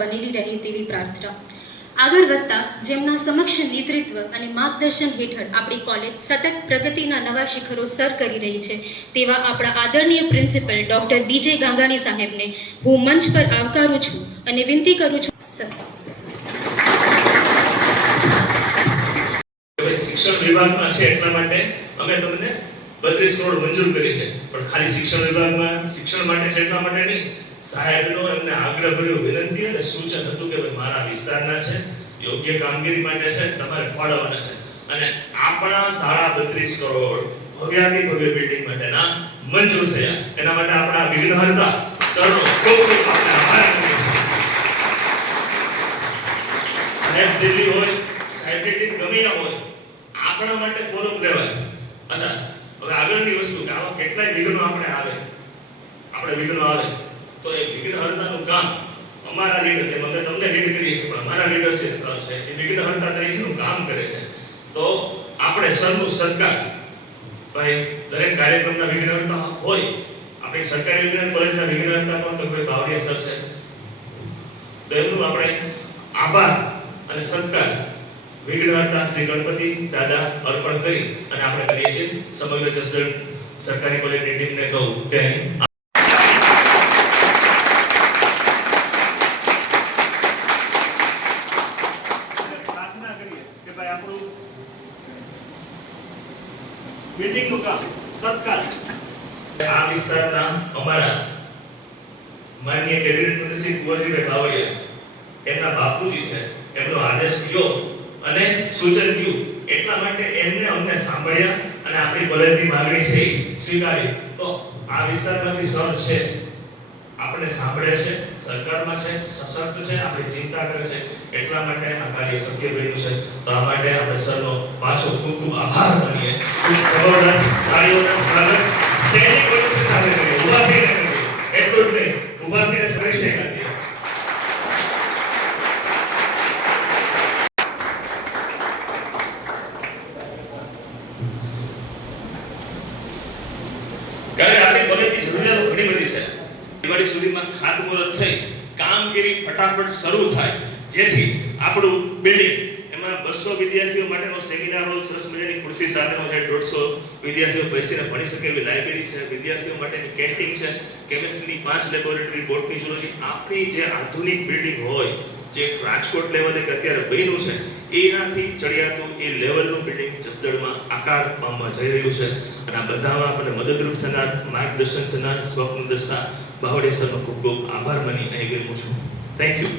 બનેલી રહે તેવી પ્રાર્થના. આગળ વધતા જેમના સમક્ષ નેતૃત્વ અને માર્ગદર્શન હેઠળ આપણી કોલેજ સતત પ્રગતિના નવા શિખરો સર કરી રહી છે તેવા આપણા આદરણીય પ્રિન્સિપલ ડૉક્ટર બીજે ગાંગાણી સાહેબને હું મંચ પર આવકારું છું અને વિનંતી કરું છું. શિક્ષણ વિભાગમાં છે એટલા માટે અમે તમને 32 કરોડ મંજૂર કરી છે, પણ ખાલી શિક્ષણ વિભાગમાં શિક્ષણ માટે છે એટલા માટે નહીં. સાહેબનો એમને આગ્રહભર્યો વિનંતી અને સૂચન હતું કે ભાઈ મારા વિસ્તારના છે, યોગ્ય કામગીરી માટે છે, તમારે ફાળવવાના છે અને આપણા 32.5 કરોડ ભવ્યાતિ ભવ્ય બિલ્ડિંગ માટેના મંજૂર થયા. એના માટે આપણા વિઘ્નહર્તા સરનો ખૂબ ખૂબ આપણે આભાર માનીએ છીએ. સાહેબ દિલ્હી હોય, સાહેબ દિલ્હી ગમે ના હોય, આપણા માટે ફોરમ લેવાય. અચ્છા, હવે આગળની વસ્તુ કે આવા કેટલાય વિઘ્નો આપણે આવે તો એ વિઘ્નહર્તાનું કામ અમારા લીડર છે, અમે તમને લીડ કરીએ છીએ, પણ અમારા લીડરશિપ સ્તર છે એ વિઘ્નહર્તા તરીકેનું કામ કરે છે. તો આપણે સરનું સત્કાર, ભાઈ દરેક કાર્યક્રમના વિઘ્નહર્તા હોય, આપણી સરકારી વિજ્ઞાન કોલેજના વિઘ્નહર્તા પણ તો કોઈ બાવળિયા સર છે, તો એમનું આપણે આભાર અને સત્કાર વિઘ્નહર્તા શ્રી ગણપતિ દાદા અર્પણ કરી અને આપણે કરીએ છીએ. સમગ્ર જસદણ સરકારી કોલેજની ટીમને કહું કે પ્રાર્થના કરીએ કે ભાઈ આપણું બિલ્ડિંગનું કામ સત્કાર આ વિસ્તારના અમારા માનનીય કેબિનેટ મંત્રી શ્રી કુંવરજીભાઈ બાવળિયા એમના બાપુજી છે, એમનો આદેશ કયો અને સૂચન કર્યું એટલા માટે એમને અમને સાંભળ્યા અને આપણી કોલેજની માંગણી છે સ્વીકારી. તો આ વિસ્તારમાંથી સર છે, આપણે સાંભળે છે, સરકારમાં છે, સશક્ત છે, આપણી ચિંતા કરે છે, એટલા માટે આ કાર્ય શક્ય બન્યું છે. તો આ માટે આપણે સરનો પાછો ખૂબ ખૂબ આભાર માનીએ. ખૂબ જબરદસ્ત તાળીઓના સ્વાગત સ્ટેન્ડિંગ ઓવેશન સાથે કરીએ. ઊભા થઈને કરીએ, એટલું જ નહીં, ઊભા થઈને પરિચય કરીએ. કારણ આપણી કોલેજની જરૂરિયાતો ઘણી બધી છે. દિવાળી સુધીમાં ખાતમુહૂર્ત થઈ કામગીરી ફટાફટ શરૂ થાય, જેથી આપણું બિલ્ડિંગ એમાં 200 વિદ્યાર્થીઓ માટેનો સેમિનાર હોલ સરસ મજાની ખુરશી સાથેનો છે, 150 વિદ્યાર્થીઓ બેસીને ભણી શકે એવી લાઇબ્રેરી છે, વિદ્યાર્થીઓ માટેની કેન્ટીન છે, કેમિસ્ટ્રીની 5 લેબોરેટરી, બોટની ઝૂલોજી, આપણી જે આધુનિક બિલ્ડિંગ હોય, જે રાજકોટ લેવલે અત્યારે બન્યું છે, એનાથી ચડિયાતું એ લેવલનું બિલ્ડિંગ જસદણમાં આકાર પામવા જઈ રહ્યું છે. અને આ બધામાં આપણને મદદરૂપ થનાર, માર્ગદર્શન થનાર સ્વપ્નદ્રષ્ટા બાવળિયા સરનો ખૂબ ખૂબ આભાર માની અહીં વિરમું છું. Thank you.